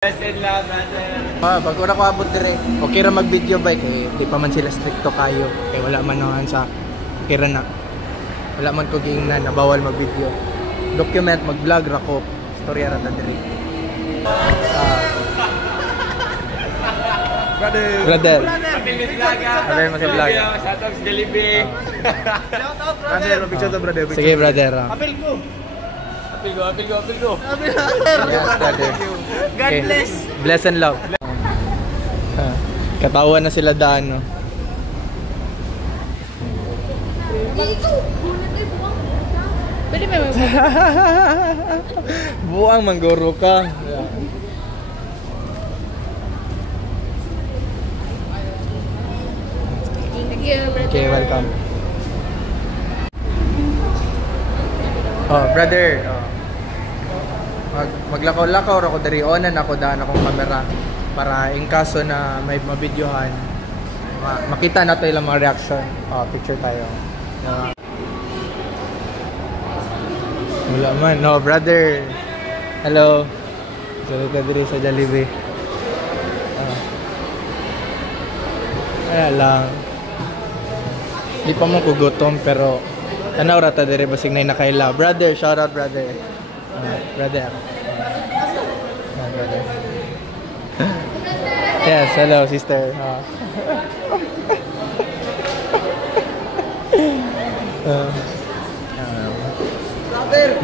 Bago na ko abot dire, okay ra mag-video ba eh, di pa man sila stricto kayo. Kaya wala man naman sa okay ra na. Wala man ko giingnan na bawal mag-video. Document, mag-vlog ra ko, storya ra ta dire. Brother. Brother, mag-vlog. Shout out sa Jollibee. Brother, mag-picture to brother. Sige brother. Apil ko. Yes, brother. God bless. Bless and love. Katawa na sila daan, no? Pwede ba may buang mangguro ka. Thank you, brother. Okay, welcome. Oh, brother. Oh. Maglakaw-lakaw ako dari onan ako daan akong camera para in kaso na may mabidyohan makita na to ilang mga reaction. Oh, picture tayo. Wala man. No, brother. Hello. Salut ka diri sa Jollibee. Kaya lang. Di pa mo kugutom pero tanaw rata diri basig na nakaila. Brother, shout out brother. Brother. Brother. Yes, hello sister.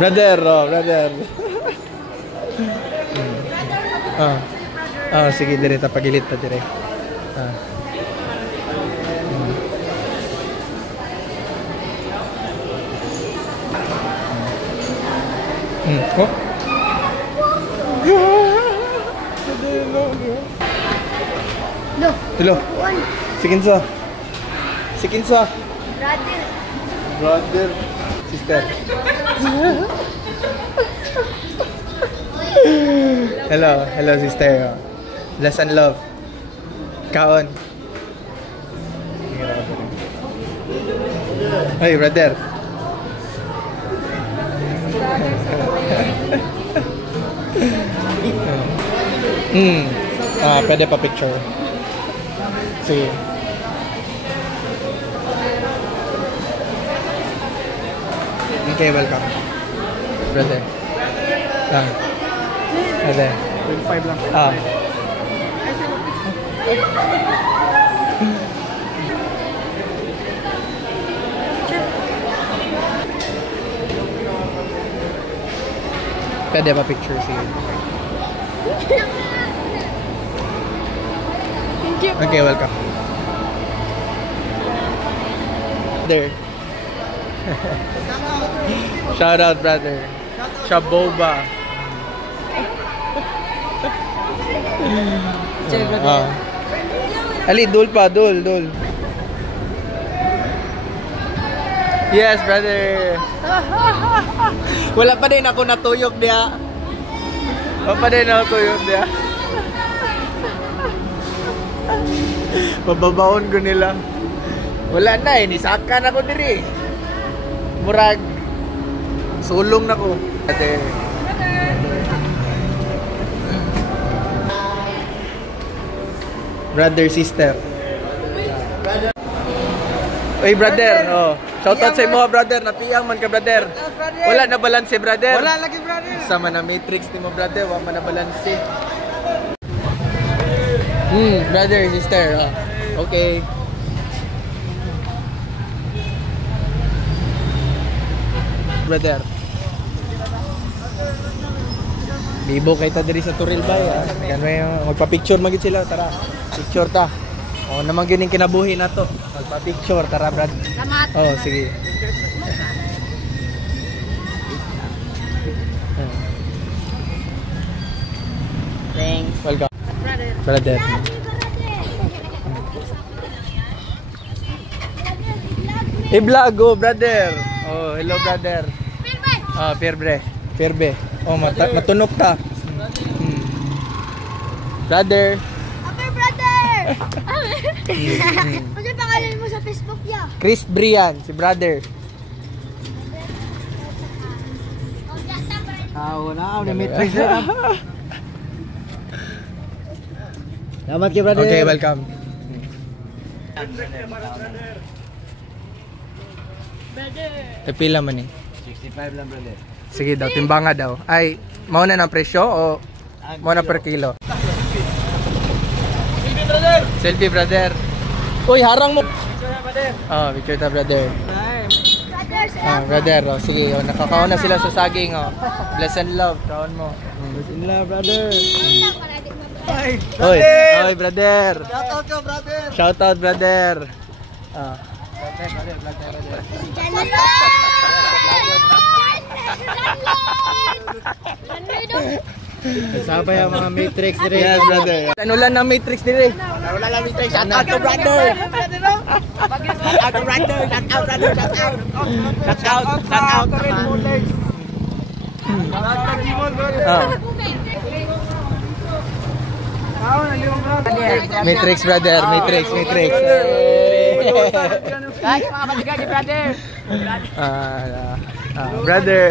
Brother, brother. Sige dire ta pagilit ta dire. Oh. No. Hello. One. Sikinsa. Brother. Brother. Sister. Hello sister. Bless and love. Kaon. Hey brother. Pwede pa picture. Sige. Okay, welcome. Brother. Brother. 25 lang. Pwede pa picture, sige. Thank you. Okay, welcome. There. Shout out, brother. Shaboba. Ali, dul pa, dul. Yes, brother. Wala pa din ako natuyok diya. Pababaon ko nila. Wala na eh, nisakan ako diri. Murag sulong na ko. Brother, sister. Oy, brother. Oh. Shout out sa imo, brother. Natiyang man ka, brother. Wala na balanse, brother. Wala lagi, brother. Sama na matrix ni mo, brother. Wala na balanse. Brother, sister. Oh. Okay. Brother. Bibo kay ta diri sa Turil Bay, ah. Ganun magpa-picture magid sila, tara. Picture ta. Oh, naman gining kinabuhi na to. Magpa-picture, tara, brad. Salamat. Oh, sige. Thanks. Welcome. Brother. Brother. I-vlog, oh, brother. Oh, hello, brother. Pirbe. Oh, matunok ta. Brother. Upper brother. Ano pangalan mo sa Facebook ya? Chris Brian, si brother. Wala, may matrix na. Salamat kay brother. Okay, welcome. Pila man eh. 65 lang brother. Sige daw, timbanga daw. Ay, mauna ng presyo o mauna per kilo? Selfie brother. Uy, harang mo. Oh, picture ta brother. Brother, oh, sige, oh, nakakaon na sila sa saging, oh. Bless and love, kaon mo. Bless and love brother. Oy, oy brother. Shout out ka brother. Shout out brother. Ah. Sabay ang mga matrix dire. Yes, brother. Ano lang ng matrix dire? Ano lang matrix? Shout out to brother. Shout out to brother. Shout out brother. Shout out. Shout out. Shout out. Matrix brother, matrix, matrix. Guys, mga balikan ni brother. Brother.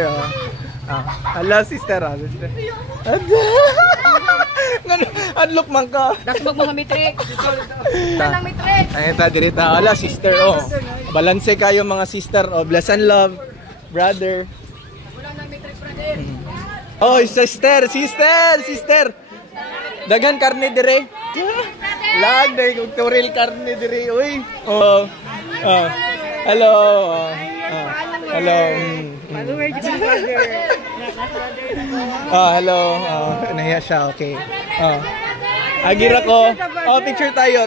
Hello sister, sister. Unlock man ka. Dasmog mga matrix. Nang matrix. Ayun ta dirita. Hala sister oh. Balanse kayo mga sister oh. Bless and love. Brother. Wala nang matrix brother. Oh, sister, sister, sister. Dagan karne dire. Lag day kung turil karne dire. Uy. Oh. Hello. Hello. Hello. Nahiya siya. Okay. Agira ko. Oh, picture tayo.